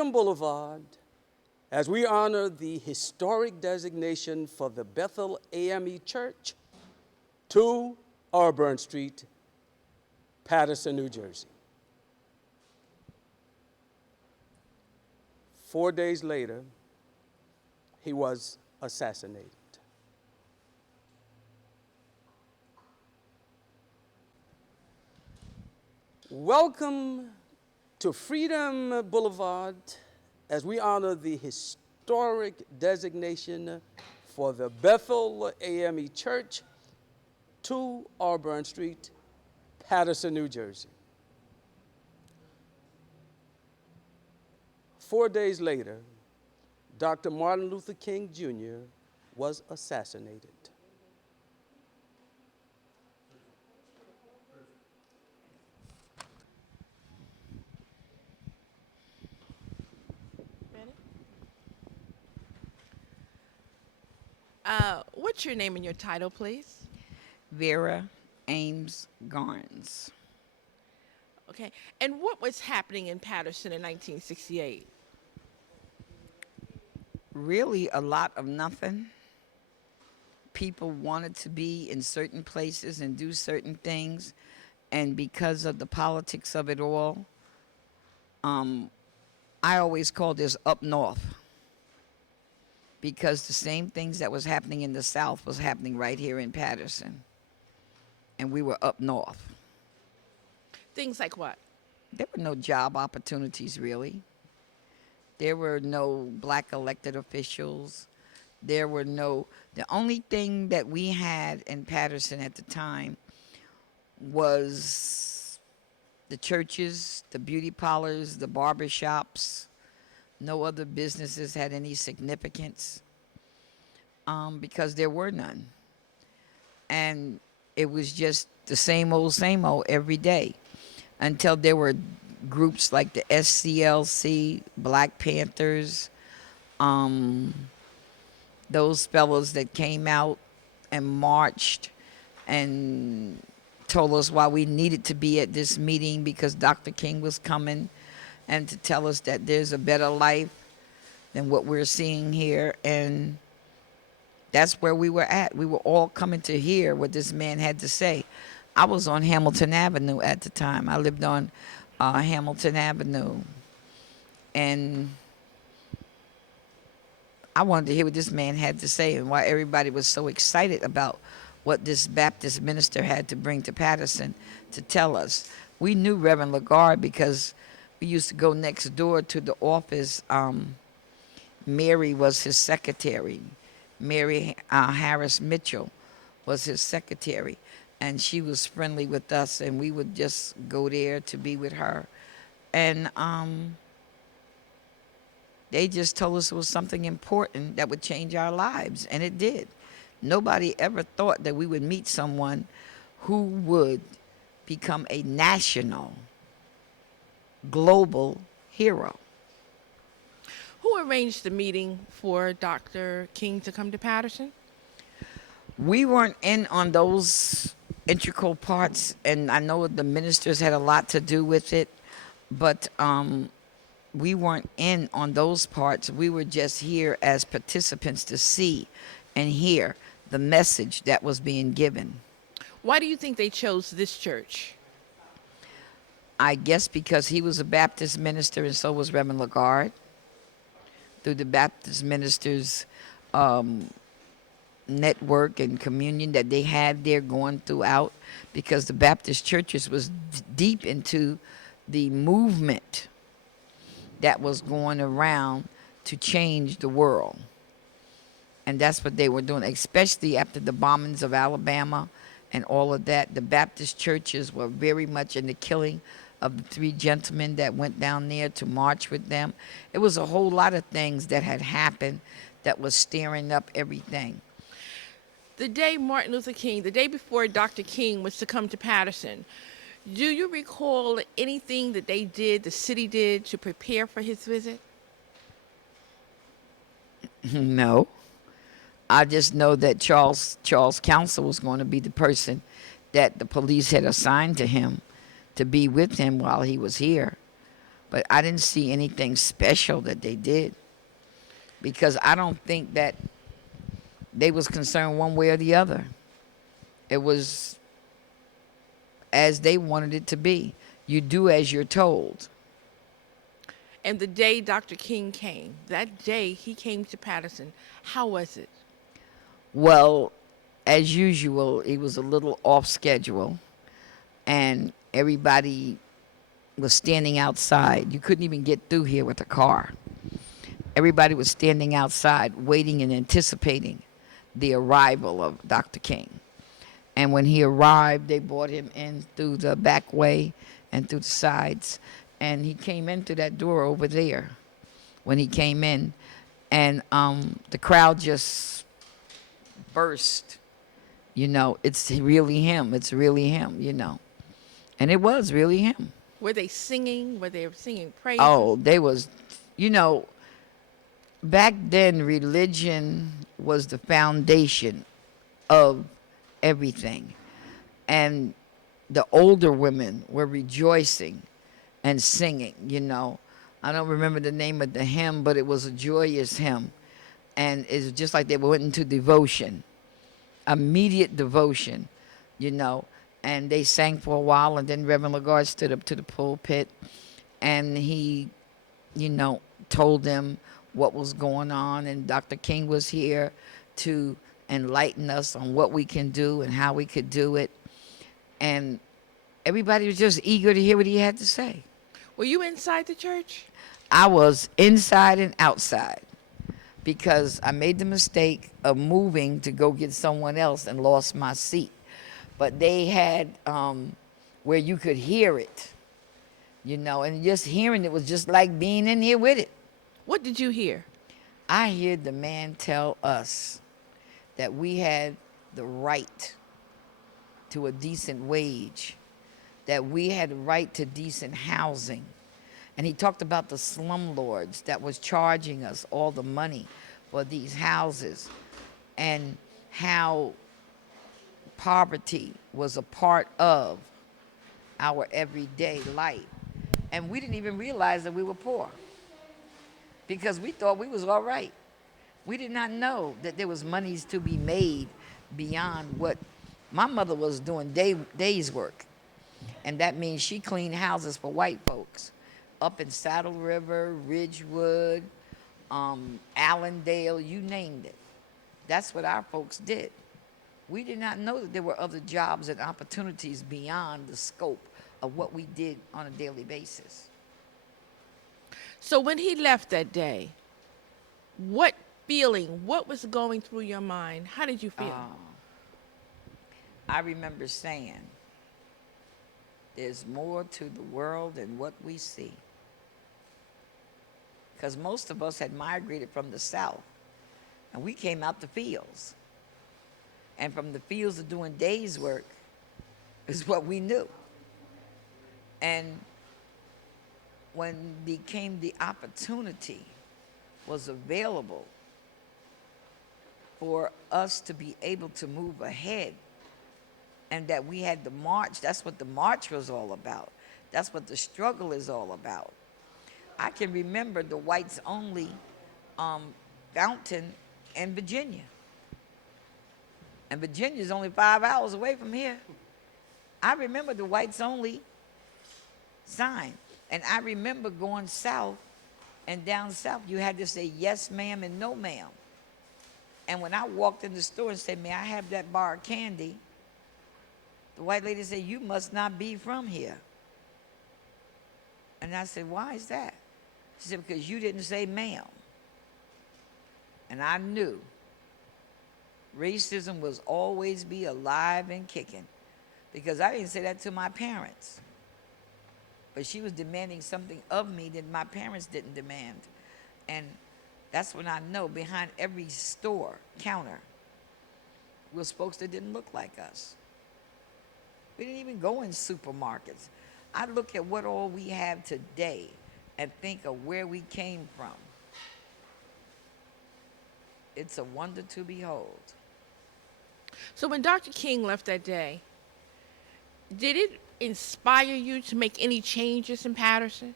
Freedom Boulevard as we honor the historic designation for the Bethel AME Church, 2 Auburn Street, Paterson, New Jersey. 4 days later, he was assassinated. Welcome to Freedom Boulevard as we honor the historic designation for the Bethel AME Church, 2 Auburn Street, Paterson, New Jersey. 4 days later, Dr. Martin Luther King Jr. was assassinated. What's your name and your title, please? Vera Ames Garnes. Okay. And what was happening in Paterson in 1968? Really a lot of nothing. People wanted to be in certain places and do certain things, and because of the politics of it all, I always call this up north, because the same things that was happening in the South was happening right here in Paterson, and we were up north. Things like what? There were no job opportunities, really. There were no black elected officials. The only thing that we had in Paterson at the time was the churches, the beauty parlors, the barber shops. No other businesses had any significance because there were none. And it was just the same old every day until there were groups like the SCLC, Black Panthers, those fellows that came out and marched and told us why we needed to be at this meeting because Dr. King was coming, and to tell us that there's a better life than what we're seeing here. And that's where we were at. We were all coming to hear what this man had to say. I was on Hamilton Avenue at the time. I lived on Hamilton Avenue. And I wanted to hear what this man had to say and why everybody was so excited about what this Baptist minister had to bring to Paterson to tell us. We knew Reverend Lagarde because we used to go next door to the office. Mary was his secretary. Mary Harris Mitchell was his secretary. And she was friendly with us, and we would just go there to be with her. And they just told us it was something important that would change our lives, and it did. Nobody ever thought that we would meet someone who would become a national, global hero. Who arranged the meeting for Dr. King to come to Paterson? We weren't in on those integral parts, and I know the ministers had a lot to do with it, but we weren't in on those parts. We were just here as participants to see and hear the message that was being given. Why do you think they chose this church? I guess because he was a Baptist minister and so was Reverend Lagarde. Through the Baptist ministers' network and communion that they had there going throughout, because the Baptist churches was deep into the movement that was going around to change the world. And that's what they were doing, especially after the bombings of Alabama and all of that. The Baptist churches were very much in the killing of the 3 gentlemen that went down there to march with them. It was a whole lot of things that had happened that was stirring up everything. The day Martin Luther King, the day before Dr. King was to come to Paterson, do you recall anything that they did, the city did, to prepare for his visit? No. I just know that Charles Council was going to be the person that the police had assigned to him to be with him while he was here. But I didn't see anything special that they did, because I don't think that they was concerned one way or the other. It was as they wanted it to be. You do as you're told. And the day Dr. King came, that day he came to Paterson, how was it? Well, as usual, it was a little off schedule, and everybody was standing outside. You couldn't even get through here with a car. Everybody was standing outside waiting and anticipating the arrival of Dr. King. And when he arrived, they brought him in through the back way and through the sides. And he came in through that door over there when he came in. And the crowd just burst. You know, it's really him. It's really him, you know. And it was really him. Were they singing? Were they singing praises? Oh, they was, you know, back then religion was the foundation of everything. And the older women were rejoicing and singing, you know. I don't remember the name of the hymn, but it was a joyous hymn. And it's just like they went into devotion, immediate devotion, you know. And they sang for a while, and then Reverend Lagarde stood up to the pulpit, and he, you know, told them what was going on. And Dr. King was here to enlighten us on what we can do and how we could do it. And everybody was just eager to hear what he had to say. Were you inside the church? I was inside and outside, because I made the mistake of moving to go get someone else and lost my seat. But they had where you could hear it, you know, and just hearing it was just like being in here with it. What did you hear? I heard the man tell us that we had the right to a decent wage, that we had the right to decent housing. And he talked about the slumlords that was charging us all the money for these houses, and how poverty was a part of our everyday life. And we didn't even realize that we were poor, because we thought we was all right. We did not know that there was monies to be made beyond what my mother was doing day's work. And that means she cleaned houses for white folks up in Saddle River, Ridgewood, Allendale, you named it. That's what our folks did. We did not know that there were other jobs and opportunities beyond the scope of what we did on a daily basis. So when he left that day, what feeling, what was going through your mind? How did you feel? I remember saying, there's more to the world than what we see. Because most of us had migrated from the South, and we came out the fields. And from the fields of doing days work is what we knew. And when became the opportunity was available for us to be able to move ahead, and that we had the march, that's what the march was all about. That's what the struggle is all about. I can remember the whites only fountain in Virginia. And Virginia's only 5 hours away from here. I remember the whites only sign. And I remember going south, and down south you had to say yes ma'am and no ma'am. And when I walked in the store and said, may I have that bar of candy, the white lady said, you must not be from here. And I said, why is that? She said, because you didn't say ma'am. And I knew racism was always be alive and kicking, because I didn't say that to my parents. But she was demanding something of me that my parents didn't demand. And that's when I know behind every store counter was folks that didn't look like us. We didn't even go in supermarkets. I look at what all we have today and think of where we came from. It's a wonder to behold. So when Dr. King left that day, did it inspire you to make any changes in Paterson?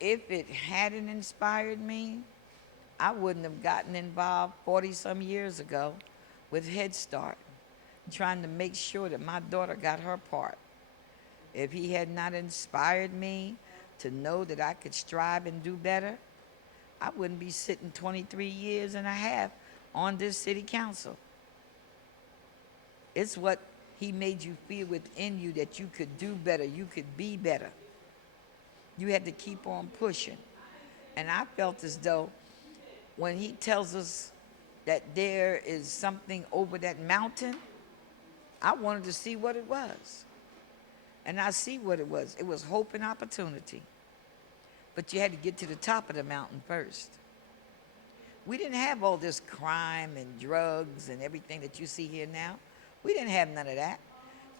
If it hadn't inspired me, I wouldn't have gotten involved 40 some years ago with Head Start, trying to make sure that my daughter got her part. If he had not inspired me to know that I could strive and do better, I wouldn't be sitting 23 years and a half on this city council. It's what he made you feel within you that you could do better, you could be better. You had to keep on pushing. And I felt as though when he tells us that there is something over that mountain, I wanted to see what it was. And I see what it was. It was hope and opportunity. But you had to get to the top of the mountain first. We didn't have all this crime and drugs and everything that you see here now. We didn't have none of that.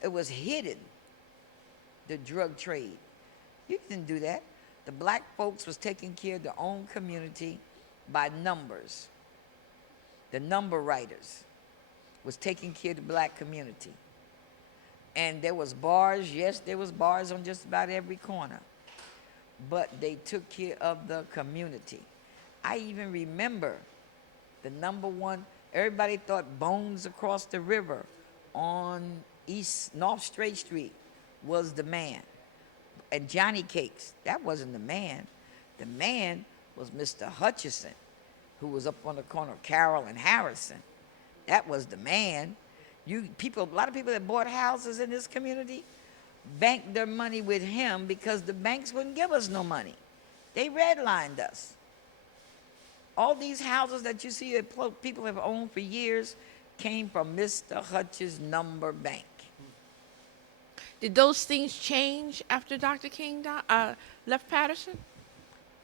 It was hidden, the drug trade. You didn't do that. The black folks was taking care of their own community by numbers. The number writers was taking care of the black community. And there was bars, yes, there was bars on just about every corner. But they took care of the community. I even remember the number one, everybody thought Bones across the river on North Straight Street was the man. And Johnny Cakes, that wasn't the man. The man was Mr. Hutchison, who was up on the corner of Carroll and Harrison. That was the man. A lot of people that bought houses in this community banked their money with him because the banks wouldn't give us no money. They redlined us. All these houses that you see that people have owned for years came from Mr. Hutch's number bank. Did those things change after Dr. King left Paterson?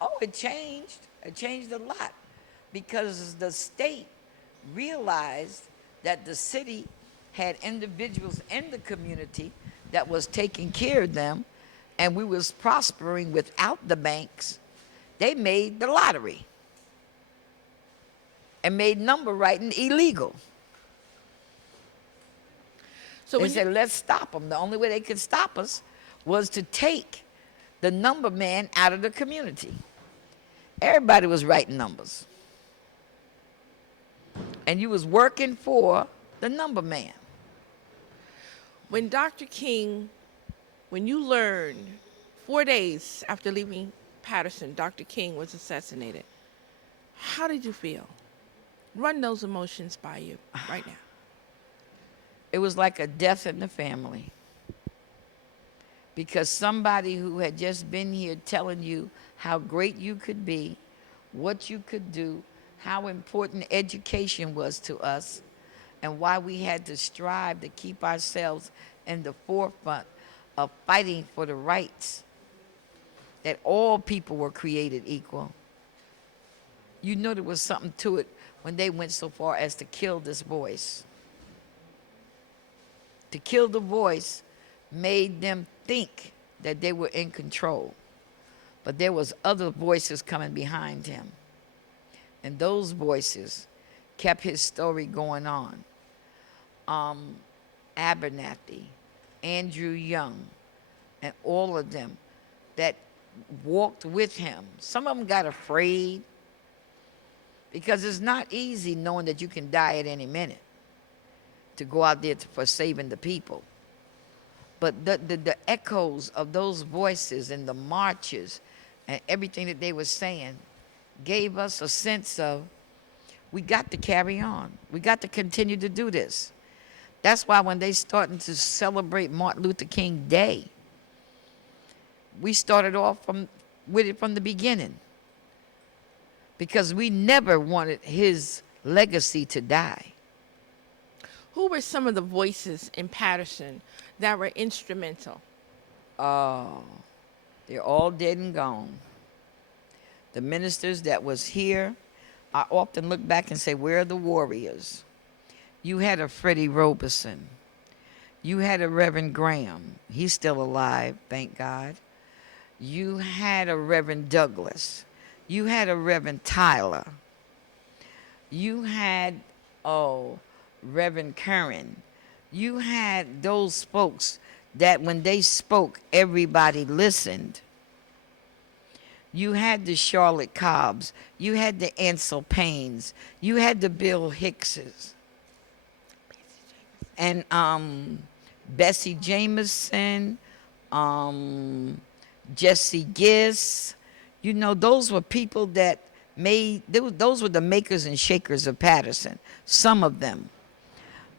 Oh, it changed. It changed a lot because the state realized that the city had individuals in the community that was taking care of them, and we was prospering without the banks. They made the lottery and made number writing illegal. So They said, let's stop them. The only way they could stop us was to take the number man out of the community. Everybody was writing numbers. And you was working for the number man. when Dr. King, when you learned 4 days after leaving Paterson, Dr. King was assassinated, how did you feel? Run those emotions by you right now. It was like a death in the family. Because somebody who had just been here telling you how great you could be, what you could do, how important education was to us, and why we had to strive to keep ourselves in the forefront of fighting for the rights, that all people were created equal. You know there was something to it when they went so far as to kill this voice. To kill the voice made them think that they were in control. But there was other voices coming behind him. And those voices kept his story going on. Abernathy, Andrew Young, and all of them that walked with him. Some of them got afraid because it's not easy knowing that you can die at any minute to go out there for saving the people. But the echoes of those voices and the marches and everything that they were saying gave us a sense of, we got to carry on. We got to continue to do this. That's why when they started to celebrate Martin Luther King Day, we started off with it from the beginning. Because we never wanted his legacy to die. Who were some of the voices in Paterson that were instrumental? Oh, they're all dead and gone. The ministers that was here, I often look back and say, where are the warriors? You had a Freddie Roberson. You had a Reverend Graham. He's still alive, thank God. You had a Reverend Douglas. You had a Reverend Tyler. You had, Reverend Curran. You had those folks that when they spoke, everybody listened. You had the Charlotte Cobbs. You had the Ansel Paynes. You had the Bill Hickses. And Bessie Jameson, um, Jesse Giss. You know, those were people that those were the makers and shakers of Paterson, some of them.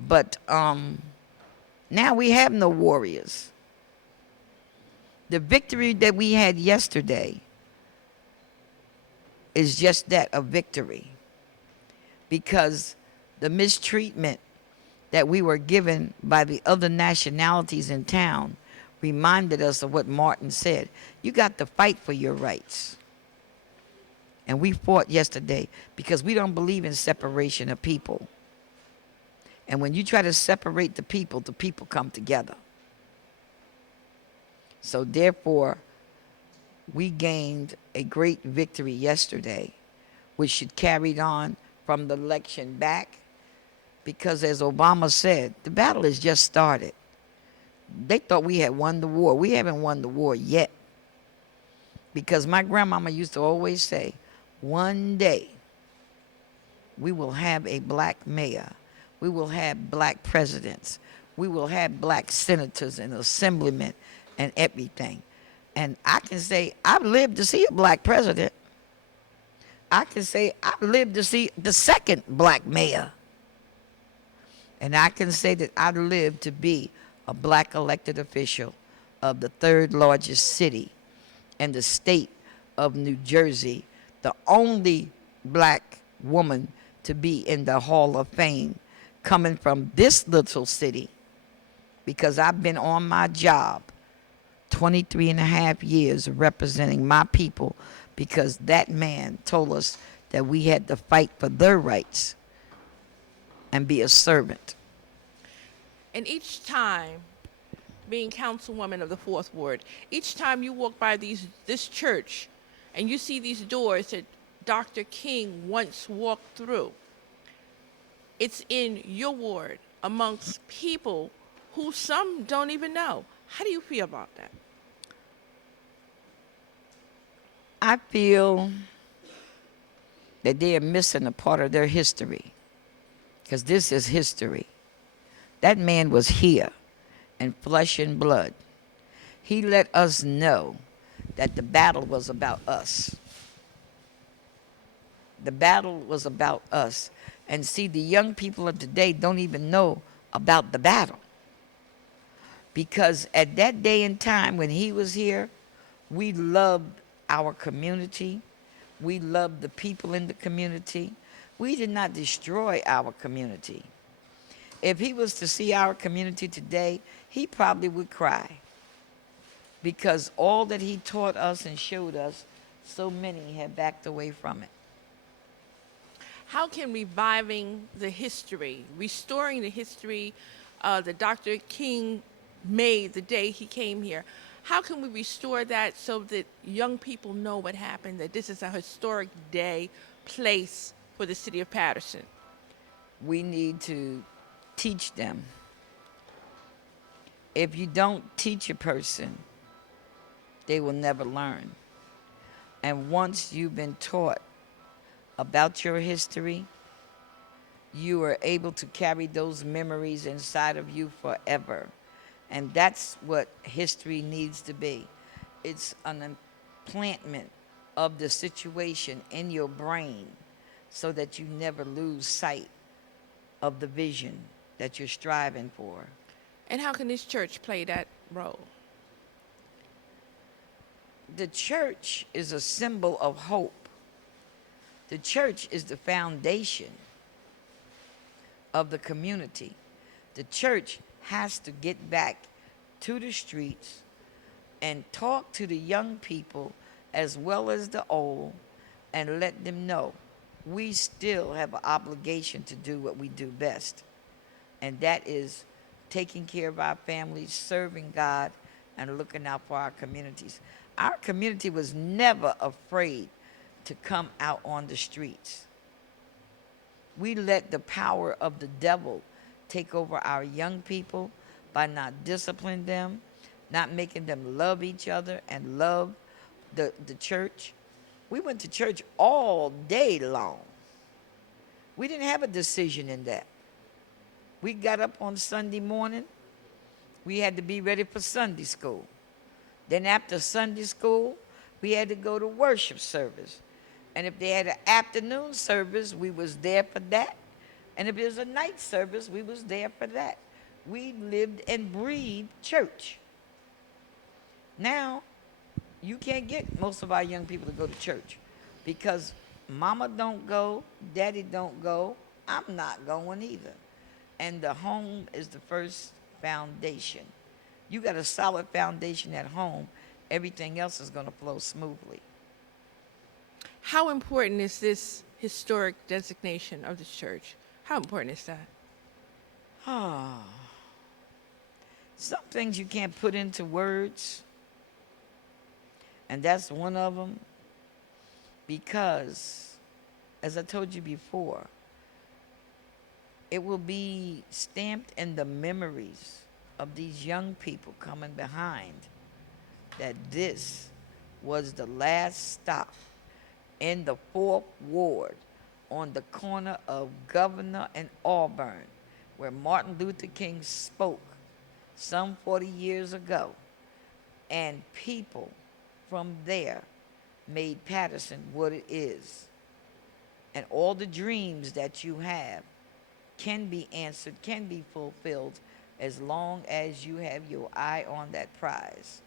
But now we have no warriors. The victory that we had yesterday is just that, a victory. Because the mistreatment that we were given by the other nationalities in town reminded us of what Martin said. You got to fight for your rights. And we fought yesterday because we don't believe in separation of people. And when you try to separate the people come together. So therefore, we gained a great victory yesterday, which should carry on from the election back. Because as Obama said, the battle has just started. They thought we had won the war. We haven't won the war yet. Because my grandmama used to always say, one day we will have a black mayor. We will have black presidents. We will have black senators and assemblymen and everything. And I can say, I've lived to see a black president. I can say, I've lived to see the second black mayor. And I can say that I lived to be a black elected official of the third largest city in the state of New Jersey, the only black woman to be in the Hall of Fame, coming from this little city, because I've been on my job 23 and a half years representing my people, because that man told us that we had to fight for their rights and be a servant. And each time, being councilwoman of the 4th Ward, each time you walk by this church and you see these doors that Dr. King once walked through, it's in your ward amongst people who some don't even know. How do you feel about that? I feel that they are missing a part of their history, because this is history. That man was here in flesh and blood. He let us know that the battle was about us. The battle was about us. And see, the young people of today don't even know about the battle. Because at that day and time when he was here, we loved our community. We loved the people in the community. We did not destroy our community. If he was to see our community today, he probably would cry. Because all that he taught us and showed us, so many have backed away from it. How can reviving the history, restoring the history that Dr. King made the day he came here, how can we restore that so that young people know what happened, that this is a historic day, place for the city of Paterson? We need to teach them. If you don't teach a person, they will never learn. And once you've been taught about your history, you are able to carry those memories inside of you forever. And that's what history needs to be. It's an implantment of the situation in your brain so that you never lose sight of the vision that you're striving for. And how can this church play that role? The church is a symbol of hope. The church is the foundation of the community. The church has to get back to the streets and talk to the young people as well as the old and let them know we still have an obligation to do what we do best. And that is taking care of our families, serving God, and looking out for our communities. Our community was never afraid to come out on the streets. We let the power of the devil take over our young people by not disciplining them, not making them love each other and love the church. We went to church all day long. We didn't have a decision in that. We got up on Sunday morning. We had to be ready for Sunday school. Then after Sunday school, we had to go to worship service. And if they had an afternoon service, we was there for that. And if it was a night service, we was there for that. We lived and breathed church. Now, you can't get most of our young people to go to church because mama don't go, daddy don't go, I'm not going either. And the home is the first foundation. You got a solid foundation at home, everything else is going to flow smoothly. How important is this historic designation of the church? How important is that? Some things you can't put into words, and that's one of them, because, as I told you before, it will be stamped in the memories of these young people coming behind that this was the last stop in the 4th Ward on the corner of Governor and Auburn, where Martin Luther King spoke some 40 years ago. And people from there made Paterson what it is. And all the dreams that you have can be answered, can be fulfilled, as long as you have your eye on that prize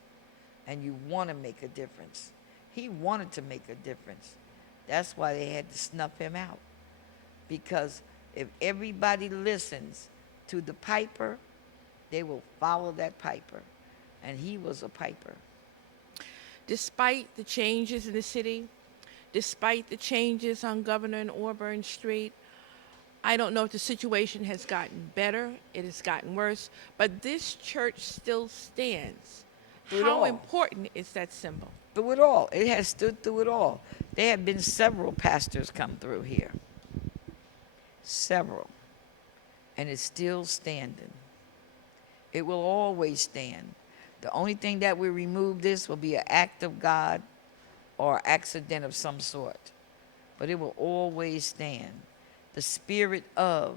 and you want to make a difference. He wanted to make a difference. That's why they had to snuff him out. Because if everybody listens to the piper, they will follow that piper. And he was a piper. Despite the changes in the city, despite the changes on Governor and Auburn Street, I don't know if the situation has gotten better, it has gotten worse, but this church still stands. How important is that symbol? Through it all. It has stood through it all. There have been several pastors come through here. Several. And it's still standing. It will always stand. The only thing that will remove this will be an act of God or accident of some sort. But it will always stand. The spirit of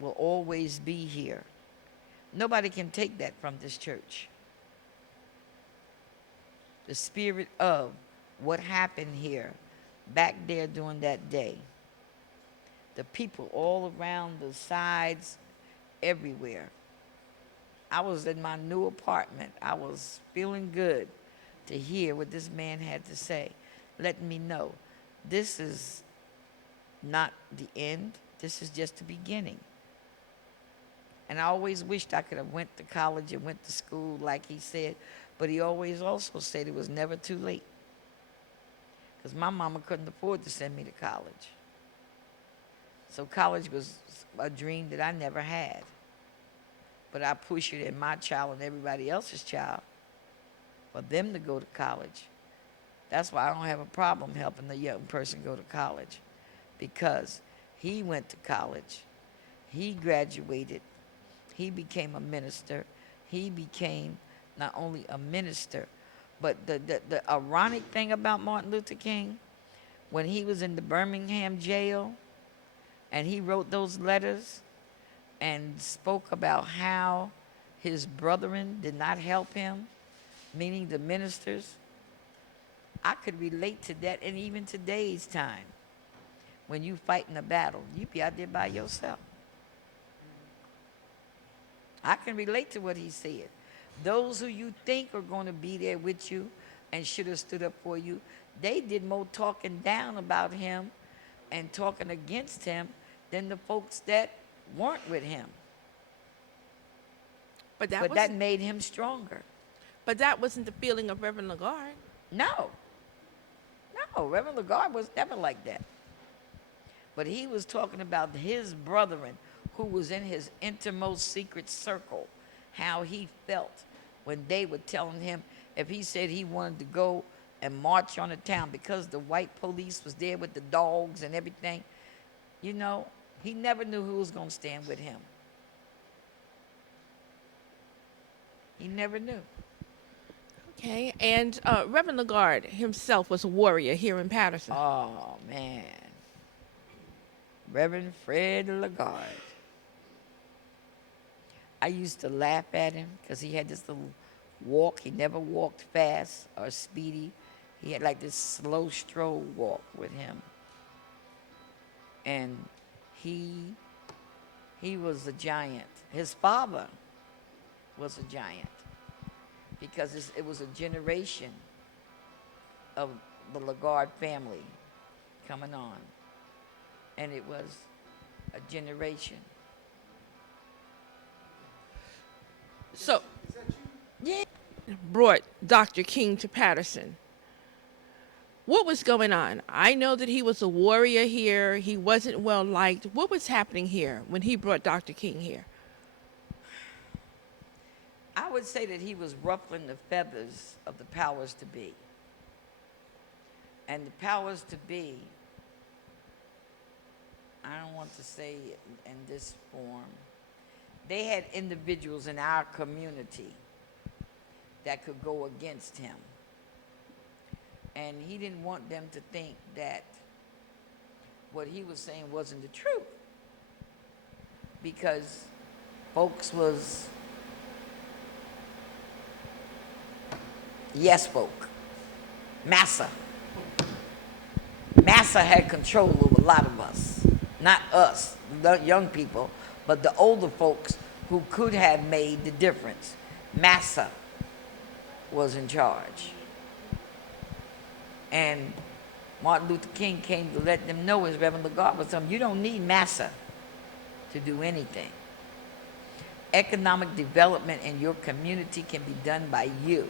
will always be here. Nobody can take that from this church. The spirit of what happened here back there during that day. The people all around the sides, everywhere. I was in my new apartment. I was feeling good to hear what this man had to say, letting me know this is not the end. This is just the beginning. And I always wished I could have went to college and went to school like he said, but he always also said it was never too late. Because my mama couldn't afford to send me to college. So college was a dream that I never had. But I pushed it in my child and everybody else's child for them to go to college. That's why I don't have a problem helping the young person go to college, because he went to college, he graduated, he became a minister, he became not only a minister, but the ironic thing about Martin Luther King, when he was in the Birmingham jail and he wrote those letters and spoke about how his brethren did not help him, meaning the ministers, I could relate to that in even today's time. When you fighting a battle, you be out there by yourself. I can relate to what he said. Those who you think are going to be there with you and should have stood up for you, they did more talking down about him and talking against him than the folks that weren't with him. But that made him stronger. But that wasn't the feeling of Reverend Lagarde. No, Reverend Lagarde was never like that. But he was talking about his brethren who was in his innermost secret circle, how he felt when they were telling him if he said he wanted to go and march on the town because the white police was there with the dogs and everything. You know, he never knew who was going to stand with him. He never knew. Okay, and Reverend Lagarde himself was a warrior here in Paterson. Oh, man. Reverend Fred Lagarde. I used to laugh at him because he had this little walk. He never walked fast or speedy. He had like this slow stroll walk with him. And he he was a giant. His father was a giant because it was a generation of the Lagarde family coming on. And it was a generation. So, Yeah. brought Dr. King to Paterson. What was going on? I know that he was a warrior here. He wasn't well liked. What was happening here when he brought Dr. King here? I would say that he was ruffling the feathers of the powers to be. And the powers to be, I don't want to say it in this form, they had individuals in our community that could go against him. And he didn't want them to think that what he was saying wasn't the truth. Because folks was yes folk. Massa. Massa had control over a lot of us. Not us, the young people, but the older folks who could have made the difference. Massa was in charge. And Martin Luther King came to let them know, as Reverend Lagarde was telling them, you don't need massa to do anything. Economic development in your community can be done by you.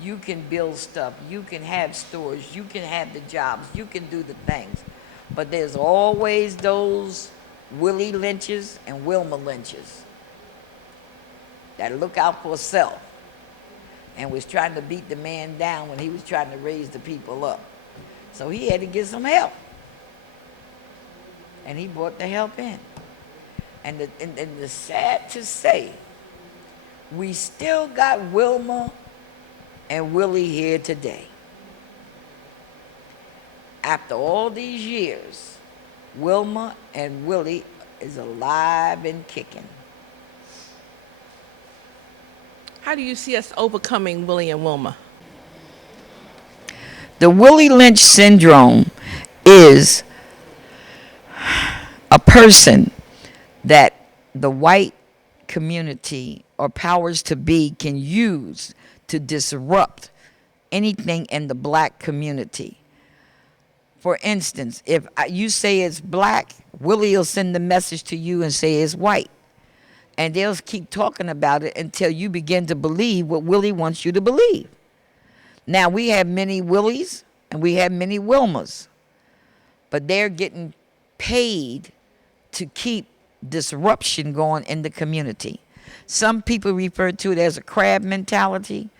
You can build stuff, you can have stores, you can have the jobs, you can do the things. But there's always those Willie Lynches and Wilma Lynches that look out for self and was trying to beat the man down when he was trying to raise the people up. So he had to get some help. And he brought the help in. And the sad to say, we still got Wilma and Willie here today. After all these years, Wilma and Willie is alive and kicking. How do you see us overcoming Willie and Wilma? The Willie Lynch syndrome is a person that the white community or powers to be can use to disrupt anything in the black community. For instance, if you say it's black, Willie will send the message to you and say it's white. And they'll keep talking about it until you begin to believe what Willie wants you to believe. Now, we have many Willies and we have many Wilmas, but they're getting paid to keep disruption going in the community. Some people refer to it as a crab mentality.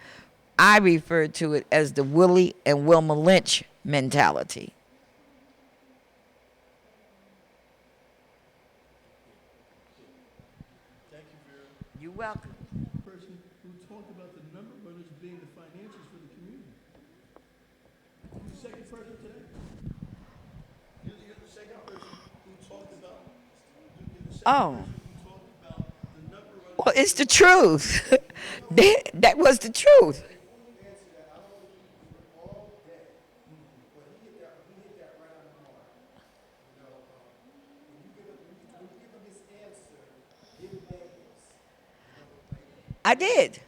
I refer to it as the Willie and Wilma Lynch mentality. Thank you, Vera. You're welcome. Person who talked about the number runners being the financiers for the community. You're the second person today. You're the second person who talked about. You're the second Oh. person who talked about the number runners. Well, it's the truth. That was the truth. I did.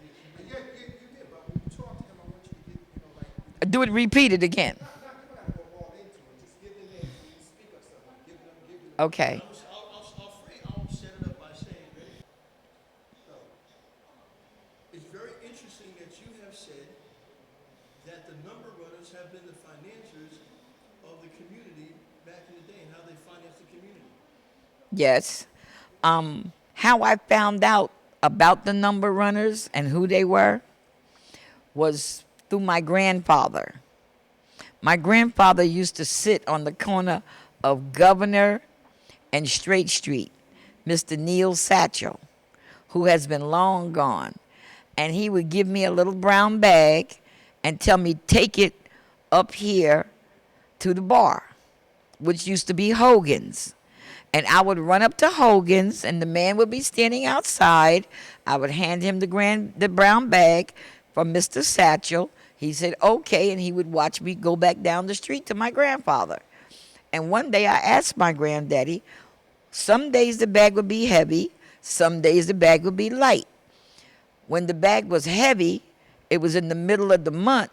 Do it, repeat it again. Okay. I'll set it up by saying, ready? So, it's very interesting that you have said that the number runners have been the financiers of the community back in the day and how they finance the community. Yes. How I found out about the number runners and who they were was through my grandfather. My grandfather used to sit on the corner of Governor and Straight Street, Mr. Neil Satchel, who has been long gone. and he would give me a little brown bag and tell me, take it up here to the bar, which used to be Hogan's. And I would run up to Hogan's, and the man would be standing outside. I would hand him the brown bag from Mr. Satchel. He said, okay, and he would watch me go back down the street to my grandfather. And one day I asked my granddaddy, some days the bag would be heavy, some days the bag would be light. When the bag was heavy, it was in the middle of the month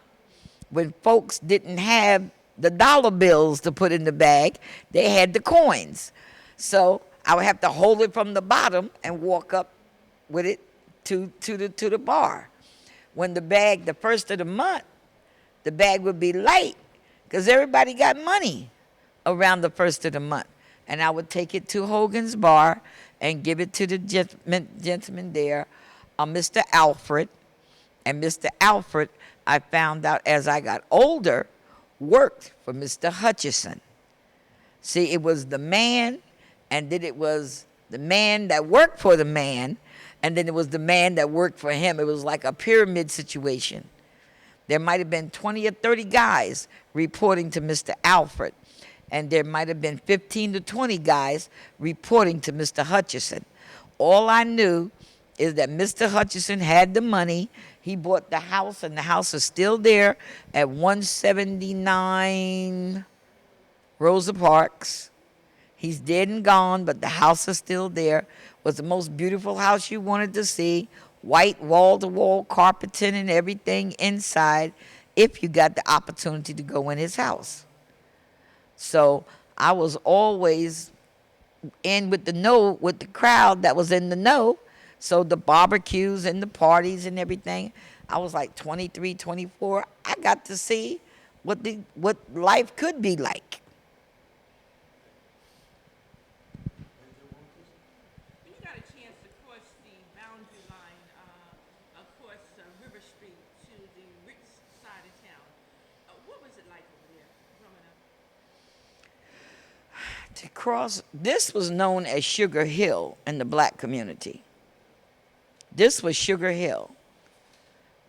when folks didn't have the dollar bills to put in the bag, they had the coins. So I would have to hold it from the bottom and walk up with it to the bar. When the first of the month, the bag would be light because everybody got money around the first of the month. And I would take it to Hogan's Bar and give it to the gentleman there, Mr. Alfred. And Mr. Alfred, I found out as I got older, worked for Mr. Hutchison. See, it was the man, and then it was the man that worked for the man, and then it was the man that worked for him. It was like a pyramid situation. There might have been 20 or 30 guys reporting to Mr. Alfred, and there might have been 15 to 20 guys reporting to Mr. Hutchison. All I knew is that Mr. Hutchison had the money. He bought the house, and the house is still there at 179 Rosa Parks. He's dead and gone, but the house is still there. It was the most beautiful house you wanted to see. White wall-to-wall carpeting and everything inside if you got the opportunity to go in his house. So I was always in with the crowd that was in the know. So the barbecues and the parties and everything, I was like 23, 24. I got to see what life could be like. When you got a chance to cross the boundary line across River Street to the rich side of town, what was it like over there growing up? To cross, this was known as Sugar Hill in the black community. This was Sugar Hill.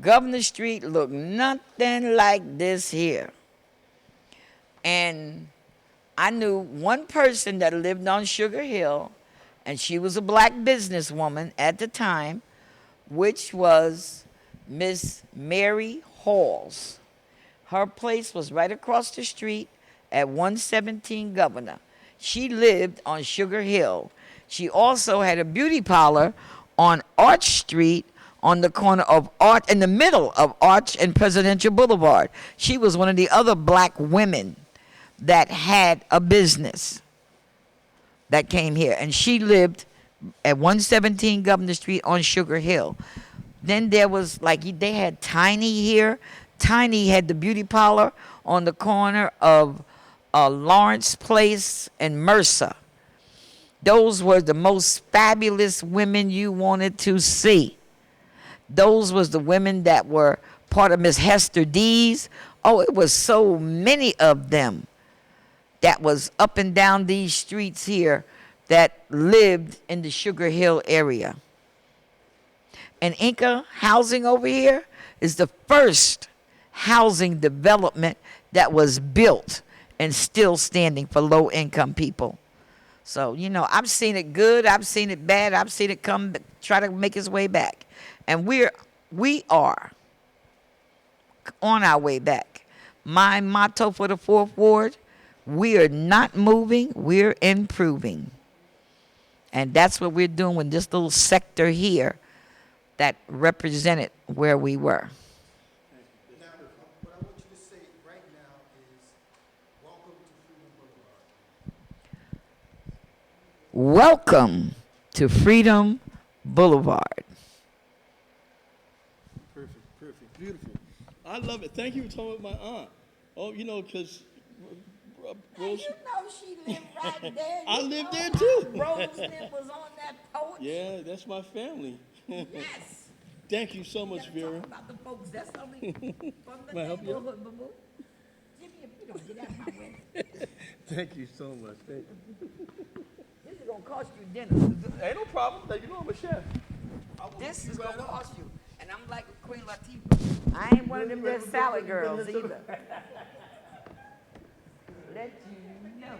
Governor Street looked nothing like this here. And I knew one person that lived on Sugar Hill, and she was a black businesswoman at the time, which was Miss Mary Halls. Her place was right across the street at 117 Governor. She lived on Sugar Hill. She also had a beauty parlor on Arch Street on the corner of Arch, in the middle of Arch and Presidential Boulevard. She was one of the other black women that had a business that came here. And she lived at 117 Governor Street on Sugar Hill. Then there was, they had Tiny here. Tiny had the beauty parlor on the corner of Lawrence Place and Mercer. Those were the most fabulous women you wanted to see. Those was the women that were part of Miss Hester Dees. Oh, it was so many of them that was up and down these streets here that lived in the Sugar Hill area. And Inca housing over here is the first housing development that was built and still standing for low-income people. So, I've seen it good, I've seen it bad, I've seen it try to make its way back. And we are on our way back. My motto for the 4th Ward, we are not moving, we're improving. And that's what we're doing with this little sector here that represented where we were. Now, what I want you to say right now is, welcome to Freedom Boulevard. Welcome to Freedom Boulevard. Perfect, beautiful. I love it. Thank you for talking with my aunt. Oh, because Rose. She lived right there. I lived there too. Roseland was on that porch. Yeah, that's my family. Yes. Thank you so much, Vera. Talk about the folks that's only from the May I help you? neighborhood, boo-boo. Jimmy, if you don't get out my way, Thank you so much. Thank you. this is gonna cost you dinner. Ain't no problem. You know I'm a chef. This is gonna cost you. And I'm like, Queen Latifah. I ain't one of them there salad girls either. Let you know.